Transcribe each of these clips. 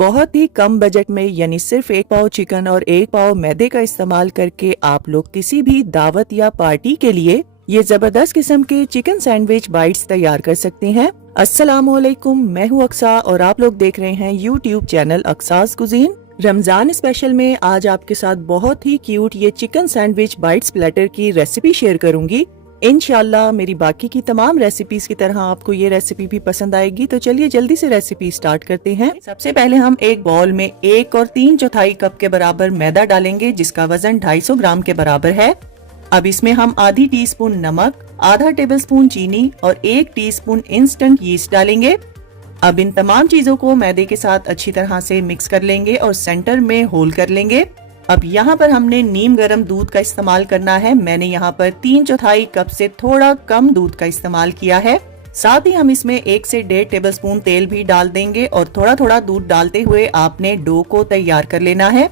बहुत ही कम बजट में यानी सिर्फ 1 पाव चिकन और 1 पाव मैदे का इस्तेमाल करके आप लोग किसी भी दावत या पार्टी के लिए ये जबरदस्त किस्म के चिकन सैंडविच बाइट्स तैयार कर सकते हैं। अस्सलामुअलैकुम, मैं हूँ अक्सा और आप लोग देख रहे हैं YouTube channel Aqsa's cuisine. Ramzan special में आज आपके साथ बहुत ही क्यूट ये चिकन सैंडविच बाइट्स प्लेटर की रेसिपी शेयर करूंगी। इंशाल्लाह मेरी बाकी की तमाम रेसिपीज की तरह आपको ये रेसिपी भी पसंद आएगी। तो चलिए जल्दी से रेसिपी स्टार्ट करते हैं। सबसे पहले हम एक बाउल में 1 और 3/4 कप के बराबर मैदा डालेंगे जिसका वजन 250 ग्राम के बराबर है। अब इसमें हम आधी टीस्पून नमक, आधा टेबलस्पून चीनी और 1 टीस्पून इंस्टेंट यीस्ट डालेंगे। अब इन तमाम चीजों को मैदे के साथ अच्छी तरह से मिक्स कर लेंगे और सेंटर में होल कर लेंगे। अब यहाँ पर हमने नीम गर्म दूध का इस्तेमाल करना है। मैंने यहाँ पर 3/4 कप से थोड़ा कम दूध का इस्तेमाल किया है। साथ ही हम इसमें 1 से 1.5 टेबलस्पून तेल भी डाल देंगे और थोड़ा थोड़ा दूध डालते हुए आपने डो को तैयार कर लेना है।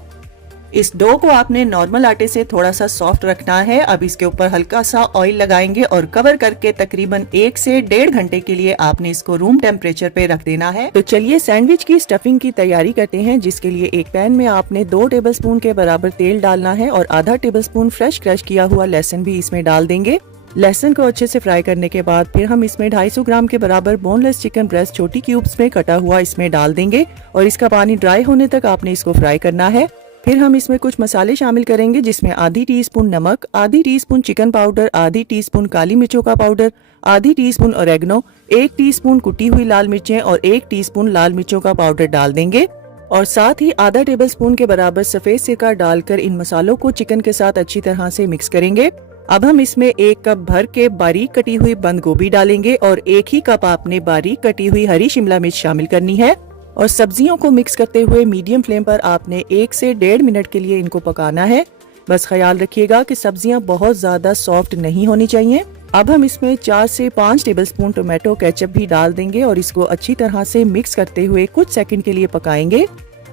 इस डो को आपने नॉर्मल आटे से थोड़ा सा सॉफ्ट रखना है। अब इसके ऊपर हल्का सा ऑयल लगाएंगे और कवर करके तकरीबन 1 से 1.5 घंटे के लिए आपने इसको रूम टेम्परेचर पे रख देना है। तो चलिए सैंडविच की स्टफिंग की तैयारी करते हैं, जिसके लिए एक पैन में आपने 2 टेबलस्पून के बराबर तेल डालना है और आधा टेबलस्पून फ्रेश क्रश किया हुआ लहसुन भी इसमें डाल देंगे। लहसुन को अच्छे से फ्राई करने के बाद फिर हम इसमें 250 ग्राम के बराबर बोनलेस चिकन ब्रेस्ट छोटी क्यूब्स में कटा हुआ इसमें डाल देंगे और इसका पानी ड्राई होने तक आपने इसको फ्राई करना है। फिर हम इसमें कुछ मसाले शामिल करेंगे जिसमें आधी टीस्पून नमक, आधी टीस्पून चिकन पाउडर, आधी टीस्पून काली मिर्चों का पाउडर, आधी टीस्पून ऑरेगनो, 1 टीस्पून कुटी हुई लाल मिर्चें और 1 टीस्पून लाल मिर्चों का पाउडर डाल देंगे और साथ ही आधा टेबलस्पून के बराबर सफेद सिरका डालकर इन मसालों को चिकन के साथ अच्छी तरह से मिक्स करेंगे। अब हम इसमें 1 कप भर के बारीक कटी हुई बंद गोभी डालेंगे और 1 ही कप आपने बारीक कटी हुई हरी शिमला मिर्च शामिल करनी है और सब्जियों को मिक्स करते हुए मीडियम फ्लेम पर आपने 1 से 1.5 मिनट के लिए इनको पकाना है। बस ख्याल रखिएगा कि सब्जियां बहुत ज्यादा सॉफ्ट नहीं होनी चाहिए। अब हम इसमें 4 से 5 टेबलस्पून टोमेटो केचप भी डाल देंगे और इसको अच्छी तरह से मिक्स करते हुए कुछ सेकंड के लिए पकाएंगे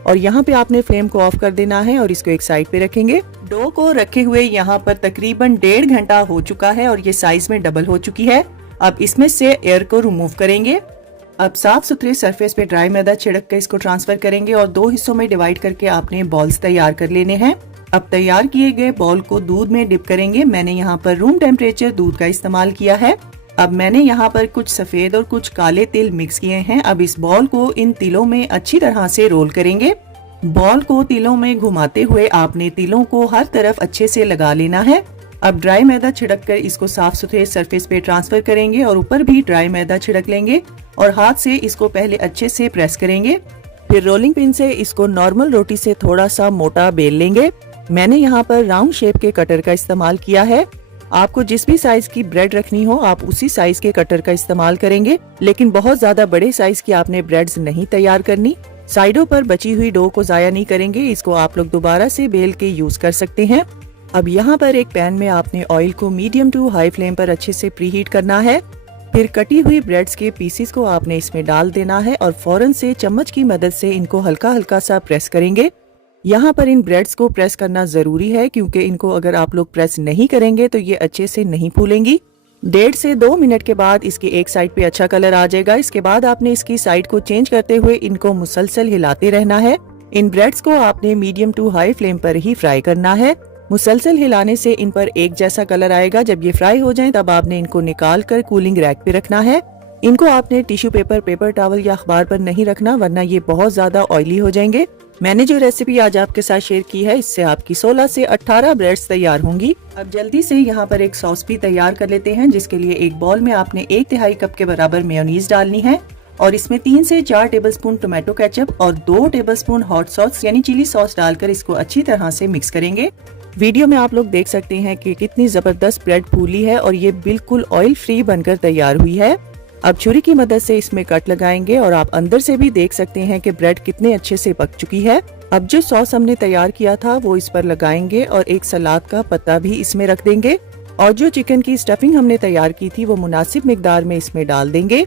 और यहाँ पे आपने फ्लेम को ऑफ कर देना है और इसको एक साइड पे रखेंगे। डो को रखे हुए यहाँ पर तकरीबन 1.5 घंटा हो चुका है और ये साइज में डबल हो चुकी है। अब इसमें से एयर को रिमूव करेंगे। अब साफ सुथरे सरफेस पे ड्राई मैदा छिड़क कर इसको ट्रांसफर करेंगे और 2 हिस्सों में डिवाइड करके आपने बॉल्स तैयार कर लेने हैं। अब तैयार किए गए बॉल को दूध में डिप करेंगे। मैंने यहाँ पर रूम टेम्परेचर दूध का इस्तेमाल किया है। अब मैंने यहाँ पर कुछ सफेद और कुछ काले तिल मिक्स किए हैं। अब इस बॉल को इन तिलों में अच्छी तरह से रोल करेंगे। बॉल को तिलों में घुमाते हुए आपने तिलों को हर तरफ अच्छे से लगा लेना है। अब ड्राई मैदा छिड़क कर इसको साफ सुथरे सरफेस पे ट्रांसफर करेंगे और ऊपर भी ड्राई मैदा छिड़क लेंगे और हाथ से इसको पहले अच्छे से प्रेस करेंगे। फिर रोलिंग पिन से इसको नॉर्मल रोटी से थोड़ा सा मोटा बेल लेंगे। मैंने यहाँ पर राउंड शेप के कटर का इस्तेमाल किया है। आपको जिस भी साइज की ब्रेड रखनी हो आप उसी साइज के कटर का इस्तेमाल करेंगे, लेकिन बहुत ज्यादा बड़े साइज की आपने ब्रेड्स नहीं तैयार करनी। साइडों पर बची हुई डो को जाया नहीं करेंगे, इसको आप लोग दोबारा से बेल के यूज कर सकते हैं। अब यहाँ पर एक पैन में आपने ऑयल को मीडियम टू हाई फ्लेम पर अच्छे से प्रीहीट करना है। फिर कटी हुई ब्रेड्स के पीसेस को आपने इसमें डाल देना है और फौरन से चम्मच की मदद से इनको हल्का हल्का सा प्रेस करेंगे। यहाँ पर इन ब्रेड्स को प्रेस करना जरूरी है क्योंकि इनको अगर आप लोग प्रेस नहीं करेंगे तो ये अच्छे से नहीं फूलेंगी। 1.5 से 2 मिनट के बाद इसकी एक साइड पे अच्छा कलर आ जाएगा। इसके बाद आपने इसकी साइड को चेंज करते हुए इनको मुसलसल हिलाते रहना है। इन ब्रेड्स को आपने मीडियम टू हाई फ्लेम पर ही फ्राई करना है। मुसलसल हिलाने से इन पर एक जैसा कलर आएगा। जब ये फ्राई हो जाएं तब आपने इनको निकाल कर कूलिंग रैक पे रखना है। इनको आपने टिश्यू पेपर, पेपर टॉवल या अखबार पर नहीं रखना वरना ये बहुत ज्यादा ऑयली हो जाएंगे। मैंने जो रेसिपी आज आपके साथ शेयर की है इससे आपकी 16 से 18 ब्रेड्स तैयार होंगी। अब जल्दी से यहाँ पर एक सॉस भी तैयार कर लेते हैं, जिसके लिए एक बॉल में आपने 1/3 कप के बराबर मेयोनीज डालनी है और इसमें 3 से 4 टेबलस्पून टोमेटो केचप और 2 टेबलस्पून हॉट सॉस यानी चिली सॉस डालकर इसको अच्छी तरह से मिक्स करेंगे। वीडियो में आप लोग देख सकते हैं कि कितनी जबरदस्त ब्रेड फूली है और ये बिल्कुल ऑयल फ्री बनकर तैयार हुई है। अब छुरी की मदद से इसमें कट लगाएंगे और आप अंदर से भी देख सकते हैं कि ब्रेड कितने अच्छे से पक चुकी है। अब जो सॉस हमने तैयार किया था वो इस पर लगाएंगे और एक सलाद का पत्ता भी इसमें रख देंगे और जो चिकन की स्टफिंग हमने तैयार की थी वो मुनासिब मिकदार में इसमें डाल देंगे।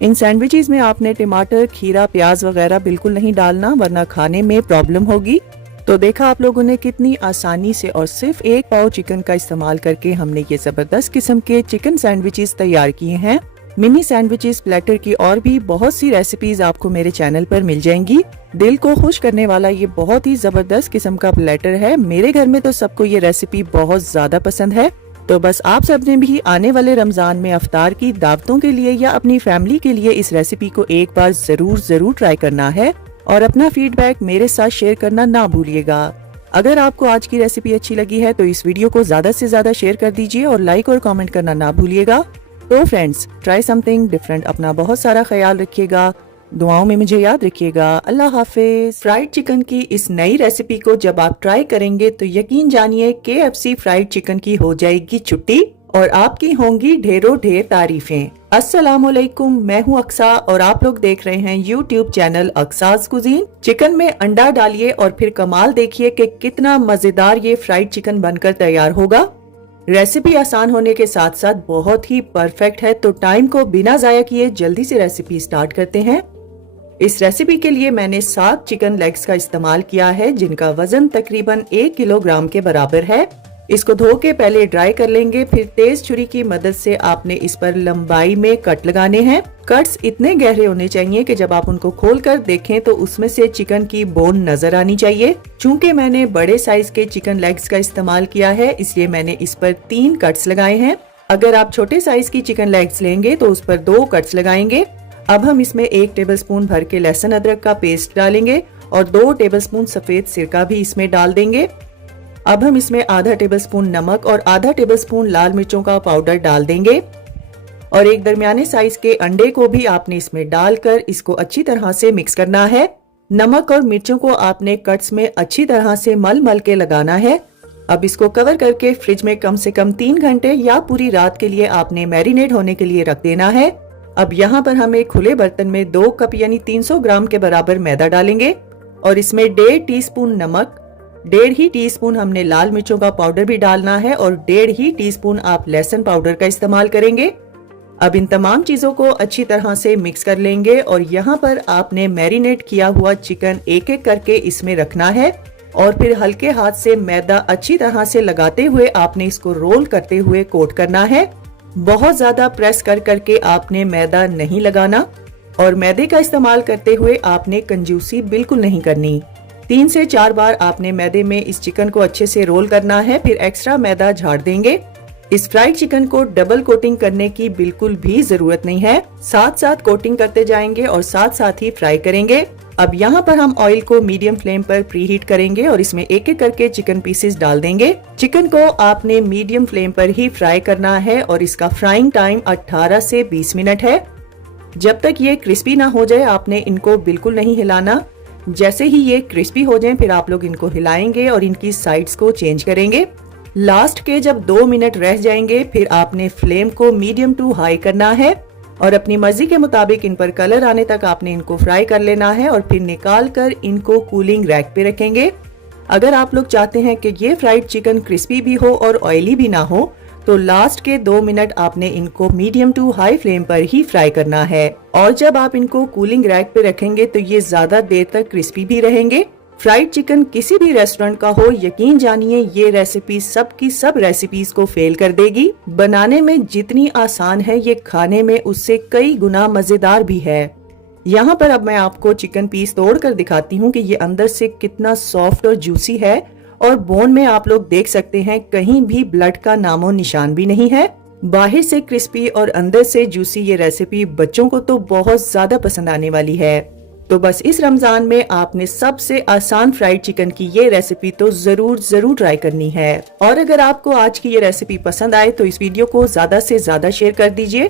इन सैंडविचेस में आपने टमाटर, खीरा, प्याज वगैरह बिल्कुल नहीं डालना वरना खाने में प्रॉब्लम होगी। तो देखा आप लोगों ने कितनी आसानी से और सिर्फ 1 पाव चिकन का इस्तेमाल करके हमने ये जबरदस्त किस्म के चिकन सैंडविचेस तैयार किए हैं। मिनी सैंडविचेस प्लेटर की और भी बहुत सी रेसिपीज आपको मेरे चैनल पर मिल जाएंगी। दिल को खुश करने वाला ये बहुत ही जबरदस्त किस्म का प्लेटर है। मेरे घर में तो सबको ये रेसिपी बहुत ज्यादा पसंद है। तो बस आप सबने भी आने वाले रमजान में अफ्तार की दावतों के लिए या अपनी फैमिली के लिए इस रेसिपी को एक बार जरूर ट्राई करना है और अपना फीडबैक मेरे साथ शेयर करना ना भूलिएगा। अगर आपको आज की रेसिपी अच्छी लगी है तो इस वीडियो को ज्यादा से ज्यादा शेयर कर दीजिए और लाइक और कमेंट करना ना भूलिएगा। तो फ्रेंड्स, ट्राई समथिंग डिफरेंट। अपना बहुत सारा ख्याल रखिएगा, दुआओं में मुझे याद रखिएगा। अल्लाह हाफिज। फ्राइड चिकन की इस नई रेसिपी को जब आप ट्राई करेंगे तो यकीन जानिए KFC फ्राइड चिकन की हो जाएगी छुट्टी और आपकी होंगी ढेरों ढेर तारीफें। अस्सलामुअलैकुम, मैं हूँ अक्सा और आप लोग देख रहे हैं YouTube channel Aqsa's cuisine. Chicken में अंडा डालिए और फिर कमाल देखिए कि कितना मजेदार ये फ्राइड चिकन बनकर तैयार होगा। रेसिपी आसान होने के साथ साथ बहुत ही परफेक्ट है। तो टाइम को बिना जाया किए जल्दी से रेसिपी स्टार्ट करते हैं। इस रेसिपी के लिए मैंने 7 चिकन लेग्स का इस्तेमाल किया है जिनका वजन तकरीबन 1 किलोग्राम के बराबर है। इसको धो के पहले ड्राई कर लेंगे, फिर तेज छुरी की मदद से आपने इस पर लंबाई में कट लगाने हैं। कट्स इतने गहरे होने चाहिए कि जब आप उनको खोलकर देखें तो उसमें से चिकन की बोन नजर आनी चाहिए। चूंकि मैंने बड़े साइज के चिकन लेग्स का इस्तेमाल किया है इसलिए मैंने इस पर 3 कट्स लगाए हैं। अगर आप छोटे साइज की चिकन लेग्स लेंगे तो उस पर 2 कट्स लगाएंगे। अब हम इसमें 1 टेबलस्पून भर के लहसुन अदरक का पेस्ट डालेंगे और 2 टेबलस्पून सफेद सिरका भी इसमें डाल देंगे। अब हम इसमें आधा टेबलस्पून नमक और आधा टेबलस्पून लाल मिर्चों का पाउडर डाल देंगे और एक दरमियाने साइज के अंडे को भी आपने इसमें डालकर इसको अच्छी तरह से मिक्स करना है। नमक और मिर्चों को आपने कट्स में अच्छी तरह से मल के लगाना है। अब इसको कवर करके फ्रिज में कम से कम 3 घंटे या पूरी रात के लिए आपने मैरिनेट होने के लिए रख देना है। अब यहाँ पर हम एक खुले बर्तन में 2 कप यानी 300 ग्राम के बराबर मैदा डालेंगे और इसमें 1.5 टीस्पून नमक, 1.5 ही टीस्पून हमने लाल मिर्चों का पाउडर भी डालना है और 1.5 ही टीस्पून आप लहसुन पाउडर का इस्तेमाल करेंगे। अब इन तमाम चीजों को अच्छी तरह से मिक्स कर लेंगे और यहाँ पर आपने मैरिनेट किया हुआ चिकन एक एक करके इसमें रखना है और फिर हल्के हाथ से मैदा अच्छी तरह से लगाते हुए आपने इसको रोल करते हुए कोट करना है। बहुत ज्यादा प्रेस कर करके आपने मैदा नहीं लगाना और मैदे का इस्तेमाल करते हुए आपने कंजूसी बिल्कुल नहीं करनी। 3 से 4 बार आपने मैदे में इस चिकन को अच्छे से रोल करना है, फिर एक्स्ट्रा मैदा झाड़ देंगे। इस फ्राइड चिकन को डबल कोटिंग करने की बिल्कुल भी जरूरत नहीं है, साथ साथ कोटिंग करते जाएंगे और साथ साथ ही फ्राई करेंगे। अब यहाँ पर हम ऑयल को मीडियम फ्लेम पर प्रीहीट करेंगे और इसमें एक एक करके चिकन पीसेस डाल देंगे। चिकन को आपने मीडियम फ्लेम पर ही फ्राई करना है और इसका फ्राइंग टाइम 18 से 20 मिनट है। जब तक ये क्रिस्पी ना हो जाए आपने इनको बिल्कुल नहीं हिलाना। जैसे ही ये क्रिस्पी हो जाएं फिर आप लोग इनको हिलाएंगे और इनकी साइड्स को चेंज करेंगे। लास्ट के जब 2 मिनट रह जाएंगे फिर आपने फ्लेम को मीडियम टू हाई करना है और अपनी मर्जी के मुताबिक इन पर कलर आने तक आपने इनको फ्राई कर लेना है और फिर निकाल कर इनको कूलिंग रैक पे रखेंगे। अगर आप लोग चाहते हैं कि ये फ्राइड चिकन क्रिस्पी भी हो और ऑयली भी ना हो तो लास्ट के 2 मिनट आपने इनको मीडियम टू हाई फ्लेम पर ही फ्राई करना है और जब आप इनको कूलिंग रैक पे रखेंगे तो ये ज्यादा देर तक क्रिस्पी भी रहेंगे। फ्राइड चिकन किसी भी रेस्टोरेंट का हो, यकीन जानिए ये रेसिपी सबकी सब रेसिपीज को फेल कर देगी। बनाने में जितनी आसान है ये खाने में उससे कई गुना मजेदार भी है। यहाँ पर अब मैं आपको चिकन पीस तोड़ कर दिखाती हूँ कि ये अंदर से कितना सॉफ्ट और जूसी है और बोन में आप लोग देख सकते हैं कहीं भी ब्लड का नामो निशान भी नहीं है। बाहर से क्रिस्पी और अंदर से जूसी ये रेसिपी बच्चों को तो बहुत ज्यादा पसंद आने वाली है। तो बस इस रमजान में आपने सबसे आसान फ्राइड चिकन की ये रेसिपी तो जरूर ट्राई करनी है। और अगर आपको आज की ये रेसिपी पसंद आए तो इस वीडियो को ज्यादा से ज्यादा शेयर कर दीजिए।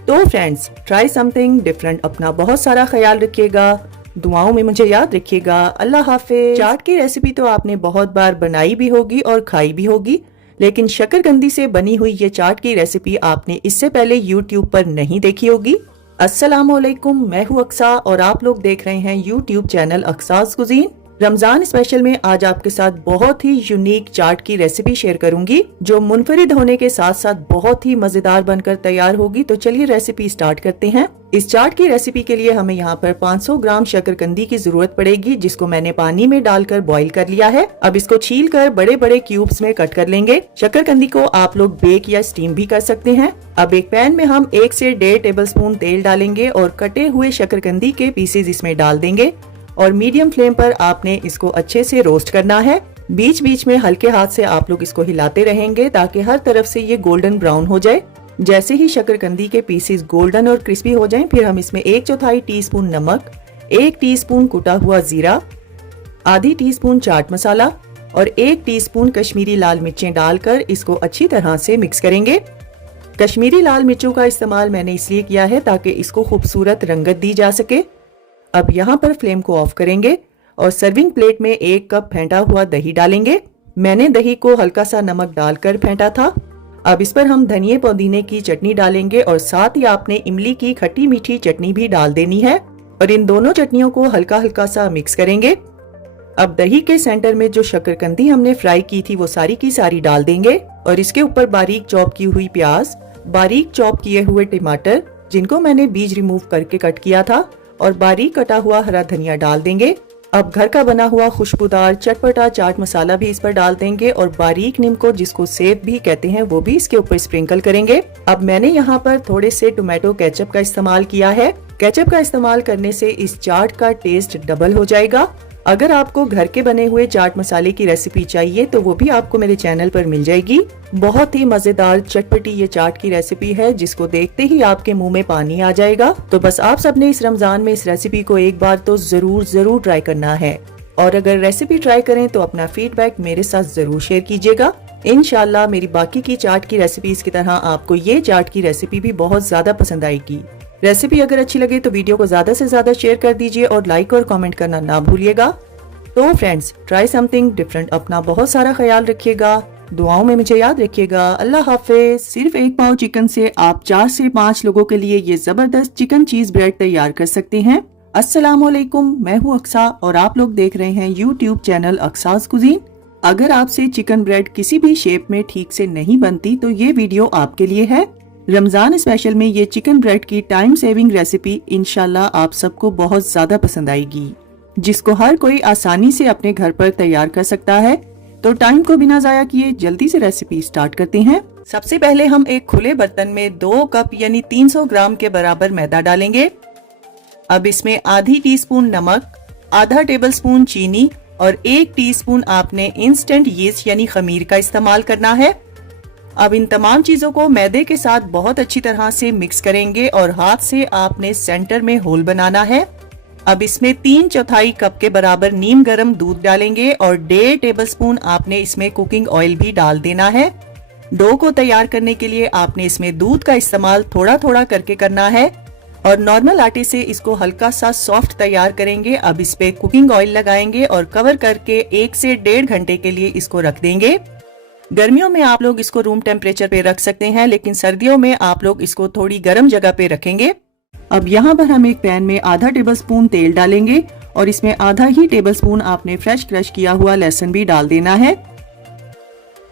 तो फ्रेंड्स, ट्राई समथिंग डिफरेंट। अपना बहुत सारा ख्याल रखिएगा, दुआओं में मुझे याद रखिएगा। अल्लाह हाफिज। चाट की रेसिपी तो आपने बहुत बार बनाई भी होगी और खाई भी होगी, लेकिन शकरकंदी से बनी हुई ये चाट की रेसिपी आपने इससे पहले YouTube पर नहीं देखी होगी। अस्सलामुअलैकुम, मैं हूँ अक्सा और आप लोग देख रहे हैं YouTube channel Aqsa's cuisine. Ramzan special में आज आपके साथ बहुत ही यूनिक चाट की रेसिपी शेयर करूंगी जो मुनफरिद होने के साथ साथ बहुत ही मजेदार बनकर तैयार होगी। तो चलिए रेसिपी स्टार्ट करते हैं। इस चाट की रेसिपी के लिए हमें यहाँ पर 500 ग्राम शकरकंदी की जरूरत पड़ेगी, जिसको मैंने पानी में डालकर बॉईल कर लिया है। अब इसको छील कर बड़े बड़े क्यूब्स में कट कर लेंगे। शकरकंदी को आप लोग बेक या स्टीम भी कर सकते हैं। अब एक पैन में हम 1 से 1.5 टेबलस्पून तेल डालेंगे और कटे हुए शकरकंदी के पीसेज इसमें डाल देंगे और मीडियम फ्लेम पर आपने इसको अच्छे से रोस्ट करना है। बीच बीच में हल्के हाथ से आप लोग इसको हिलाते रहेंगे ताकि हर तरफ से ये गोल्डन ब्राउन हो जाए। जैसे ही शकरकंदी के पीसेस गोल्डन और क्रिस्पी हो जाएं, फिर हम इसमें 1/4 टीस्पून नमक, 1 टीस्पून कुटा हुआ जीरा, आधी टीस्पून चाट मसाला और 1 टीस्पून कश्मीरी लाल मिर्चें डालकर इसको अच्छी तरह से मिक्स करेंगे। कश्मीरी लाल मिर्चों का इस्तेमाल मैंने इसलिए किया है ताकि इसको खूबसूरत रंगत दी जा सके। अब यहाँ पर फ्लेम को ऑफ करेंगे और सर्विंग प्लेट में 1 कप फेंटा हुआ दही डालेंगे। मैंने दही को हल्का सा नमक डालकर फेंटा था। अब इस पर हम धनिये पुदीने की चटनी डालेंगे और साथ ही आपने इमली की खट्टी मीठी चटनी भी डाल देनी है और इन दोनों चटनियों को हल्का हल्का सा मिक्स करेंगे। अब दही के सेंटर में जो शकरकंदी हमने फ्राई की थी वो सारी की सारी डाल देंगे और इसके ऊपर बारीक चॉप की हुई प्याज, बारीक चॉप किए हुए टमाटर जिनको मैंने बीज रिमूव करके कट किया था और बारीक कटा हुआ हरा धनिया डाल देंगे। अब घर का बना हुआ खुशबूदार चटपटा चाट मसाला भी इस पर डाल देंगे और बारीक नीम को, जिसको सेव भी कहते हैं, वो भी इसके ऊपर स्प्रिंकल करेंगे। अब मैंने यहाँ पर थोड़े से टोमेटो केचप का इस्तेमाल किया है। केचप का इस्तेमाल करने से इस चाट का टेस्ट डबल हो जाएगा। अगर आपको घर के बने हुए चाट मसाले की रेसिपी चाहिए तो वो भी आपको मेरे चैनल पर मिल जाएगी। बहुत ही मजेदार चटपटी ये चाट की रेसिपी है जिसको देखते ही आपके मुंह में पानी आ जाएगा। तो बस आप सबने इस रमजान में इस रेसिपी को एक बार तो जरूर ट्राई करना है और अगर रेसिपी ट्राई करें तो अपना फीडबैक मेरे साथ जरूर शेयर कीजिएगा। इंशाल्लाह मेरी बाकी की चाट की रेसिपीज की तरह आपको ये चाट की रेसिपी भी बहुत ज्यादा पसंद आएगी। रेसिपी अगर अच्छी लगे तो वीडियो को ज्यादा से ज्यादा शेयर कर दीजिए और लाइक और कमेंट करना ना भूलिएगा। तो फ्रेंड्स, ट्राई समथिंग डिफरेंट। अपना बहुत सारा ख्याल रखिएगा, दुआओं में मुझे याद रखिएगा। अल्लाह हाफिज। सिर्फ 1 पाव चिकन से आप 4 से 5 लोगों के लिए ये जबरदस्त चिकन चीज ब्रेड तैयार कर सकते हैं। अस्सलाम वालेकुम, मैं हूँ अक्सा और आप लोग देख रहे हैं यूट्यूब चैनल अक्साज कुजीन। अगर आपसे चिकन ब्रेड किसी भी शेप में ठीक से नहीं बनती तो ये वीडियो आपके लिए है। रमजान स्पेशल में ये चिकन ब्रेड की टाइम सेविंग रेसिपी इंशाल्लाह आप सबको बहुत ज्यादा पसंद आएगी, जिसको हर कोई आसानी से अपने घर पर तैयार कर सकता है। तो टाइम को बिना जाया किए जल्दी से रेसिपी स्टार्ट करते हैं। सबसे पहले हम एक खुले बर्तन में 2 कप यानी 300 ग्राम के बराबर मैदा डालेंगे। अब इसमें आधी टीस्पून नमक, आधा टेबलस्पून चीनी और 1 टीस्पून आपने इंस्टेंट यीस्ट यानी खमीर का इस्तेमाल करना है। अब इन तमाम चीजों को मैदे के साथ बहुत अच्छी तरह से मिक्स करेंगे और हाथ से आपने सेंटर में होल बनाना है। अब इसमें 3/4 कप के बराबर नीम गर्म दूध डालेंगे और 1.5 टेबलस्पून आपने इसमें कुकिंग ऑयल भी डाल देना है। डो को तैयार करने के लिए आपने इसमें दूध का इस्तेमाल थोड़ा थोड़ा करके करना है और नॉर्मल आटे से इसको हल्का सा सॉफ्ट तैयार करेंगे। अब इस पे कुकिंग ऑयल लगाएंगे और कवर करके 1 से 1.5 घंटे के लिए इसको रख देंगे। गर्मियों में आप लोग इसको रूम टेम्परेचर पे रख सकते हैं, लेकिन सर्दियों में आप लोग इसको थोड़ी गर्म जगह पे रखेंगे। अब यहाँ पर हम एक पैन में आधा टेबलस्पून तेल डालेंगे और इसमें आधा ही टेबलस्पून आपने फ्रेश क्रश किया हुआ लहसुन भी डाल देना है।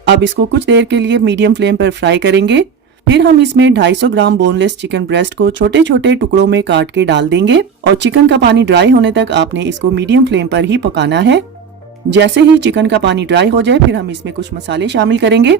अब इसको कुछ देर के लिए मीडियम फ्लेम पर फ्राई करेंगे। फिर हम इसमें 250 ग्राम बोनलेस चिकन ब्रेस्ट को छोटे छोटे टुकड़ों में काट के डाल देंगे और चिकन का पानी ड्राई होने तक आपने इसको मीडियम फ्लेम पर ही पकाना है। जैसे ही चिकन का पानी ड्राई हो जाए फिर हम इसमें कुछ मसाले शामिल करेंगे,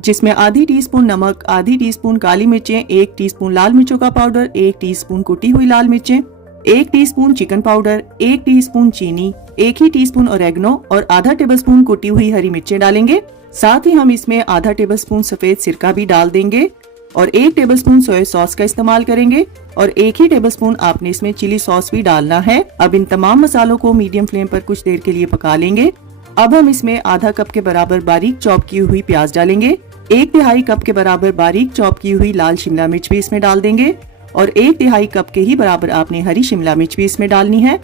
जिसमें आधी टीस्पून नमक, आधी टीस्पून काली मिर्चें, 1 टीस्पून लाल मिर्चों का पाउडर, 1 टीस्पून कुटी हुई लाल मिर्चें, 1 टीस्पून चिकन पाउडर, 1 टीस्पून चीनी, 1 ही टीस्पून ओरेगनो और आधा टेबलस्पून कुटी हुई हरी मिर्चें डालेंगे। साथ ही हम इसमें आधा टेबलस्पून सफेद सिरका भी डाल देंगे और 1 टेबलस्पून सोया सॉस का इस्तेमाल करेंगे और 1 ही टेबलस्पून आपने इसमें चिली सॉस भी डालना है। अब इन तमाम मसालों को मीडियम फ्लेम पर कुछ देर के लिए पका लेंगे। अब हम इसमें आधा कप के बराबर बारीक चॉप की हुई प्याज डालेंगे, 1/2 कप के बराबर बारीक चॉप की हुई लाल शिमला मिर्च भी इसमें डाल देंगे और 1/2 कप के ही बराबर आपने हरी शिमला मिर्च भी इसमें डालनी है।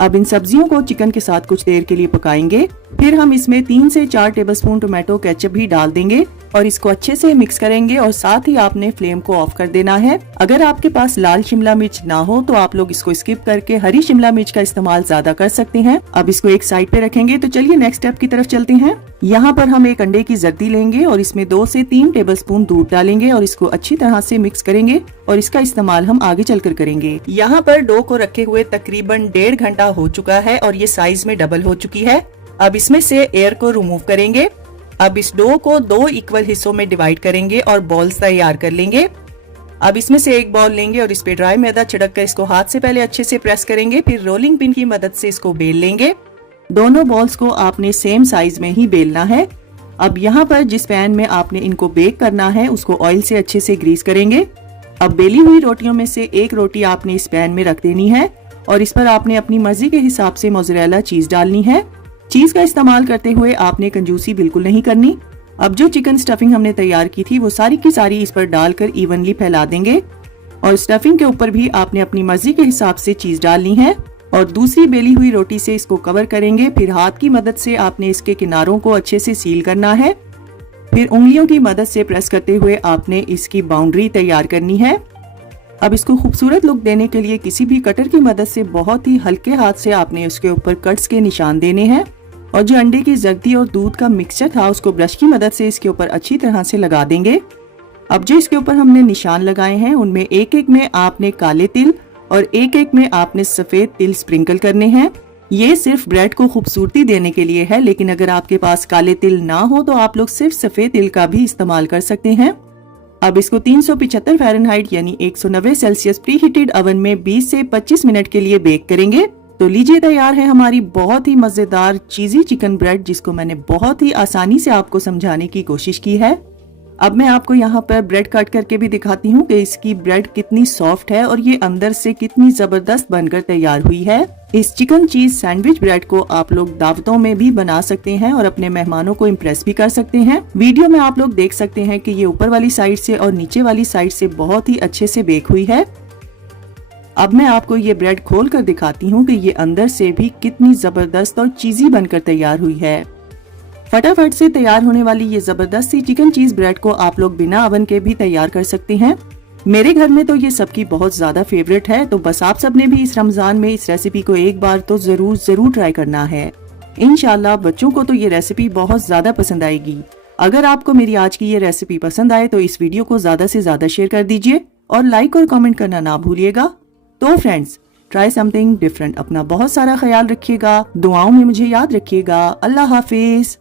अब इन सब्जियों को चिकन के साथ कुछ देर के लिए पकाएंगे। फिर हम इसमें 3 से 4 टेबलस्पून टोमेटो केचप भी डाल देंगे और इसको अच्छे से मिक्स करेंगे और साथ ही आपने फ्लेम को ऑफ कर देना है। अगर आपके पास लाल शिमला मिर्च ना हो तो आप लोग इसको स्किप करके हरी शिमला मिर्च का इस्तेमाल ज्यादा कर सकते हैं। अब इसको एक साइड पे रखेंगे। तो चलिए नेक्स्ट स्टेप की तरफ चलते हैं। यहाँ पर हम एक अंडे की जर्दी लेंगे और इसमें 2 से 3 टेबलस्पून दूध डालेंगे और इसको अच्छी तरह से मिक्स करेंगे और इसका इस्तेमाल हम आगे चलकर करेंगे। यहाँ पर डो को रखे हुए तकरीबन 1.5 घंटा हो चुका है और ये साइज में डबल हो चुकी है। अब इसमें से एयर को रिमूव करेंगे। अब इस डो को 2 इक्वल हिस्सों में डिवाइड करेंगे और बॉल्स तैयार कर लेंगे। अब इसमें से एक बॉल लेंगे और इस पे ड्राई मैदा छिड़क कर इसको हाथ से पहले अच्छे से प्रेस करेंगे, फिर रोलिंग पिन की मदद से इसको बेल लेंगे। दोनों बॉल्स को आपने सेम साइज में ही बेलना है। अब यहाँ पर जिस पैन में आपने इनको बेक करना है उसको ऑयल से अच्छे से ग्रीस करेंगे। अब बेली हुई रोटियों में से एक रोटी आपने इस पैन में रख देनी है और इस पर आपने अपनी मर्जी के हिसाब से मोज़रेला चीज डालनी है। चीज का इस्तेमाल करते हुए आपने कंजूसी बिल्कुल नहीं करनी। अब जो चिकन स्टफिंग हमने तैयार की थी वो सारी की सारी इस पर डालकर इवनली फैला देंगे और स्टफिंग के ऊपर भी आपने अपनी मर्जी के हिसाब से चीज डालनी है और दूसरी बेली हुई रोटी से इसको कवर करेंगे। फिर हाथ की मदद से आपने इसके किनारों को अच्छे से सील करना है। फिर उंगलियों की मदद से प्रेस करते हुए आपने इसकी बाउंड्री तैयार करनी है। अब इसको खूबसूरत लुक देने के लिए किसी भी कटर की मदद से बहुत ही हल्के हाथ से आपने उसके ऊपर कट्स के निशान देने हैं और जो अंडे की जर्दी और दूध का मिक्सचर था उसको ब्रश की मदद से इसके ऊपर अच्छी तरह से लगा देंगे। अब जो इसके ऊपर हमने निशान लगाए हैं उनमें एक एक में आपने काले तिल और एक एक में आपने सफेद तिल स्प्रिंकल करने हैं। ये सिर्फ ब्रेड को खूबसूरती देने के लिए है, लेकिन अगर आपके पास काले तिल ना हो तो आप लोग सिर्फ सफेद तिल का भी इस्तेमाल कर सकते हैं। अब इसको 375 फ़ारेनहाइट यानी 190 सेल्सियस प्री हीटेड ओवन में 20 से 25 मिनट के लिए बेक करेंगे। तो लीजिए तैयार है हमारी बहुत ही मजेदार चीजी चिकन ब्रेड, जिसको मैंने बहुत ही आसानी से आपको समझाने की कोशिश की है। अब मैं आपको यहाँ पर ब्रेड कट करके भी दिखाती हूँ कि इसकी ब्रेड कितनी सॉफ्ट है और ये अंदर से कितनी जबरदस्त बनकर तैयार हुई है। इस चिकन चीज सैंडविच ब्रेड को आप लोग दावतों में भी बना सकते हैं और अपने मेहमानों को इम्प्रेस भी कर सकते हैं। वीडियो में आप लोग देख सकते हैं कि ये ऊपर वाली साइड से और नीचे वाली साइड से बहुत ही अच्छे से बेक हुई है। अब मैं आपको ये ब्रेड खोल कर दिखाती हूँ कि ये अंदर से भी कितनी जबरदस्त और चीजी बनकर तैयार हुई है। फटाफट से तैयार होने वाली ये जबरदस्त सी चिकन चीज ब्रेड को आप लोग बिना ओवन के भी तैयार कर सकते हैं। मेरे घर में तो ये सबकी बहुत ज्यादा फेवरेट है, तो बस आप सबने भी इस रमजान में इस रेसिपी को एक बार तो जरूर ट्राई करना है। इंशाल्लाह बच्चों को तो ये रेसिपी बहुत ज्यादा पसंद आएगी। अगर आपको मेरी आज की ये रेसिपी पसंद आए तो इस वीडियो को ज्यादा से ज्यादा शेयर कर दीजिए और लाइक और कमेंट करना ना भूलिएगा। तो फ्रेंड्स, ट्राई समथिंग डिफरेंट। अपना बहुत सारा ख्याल रखिएगा, दुआओं में मुझे याद रखिएगा। अल्लाह हाफिज।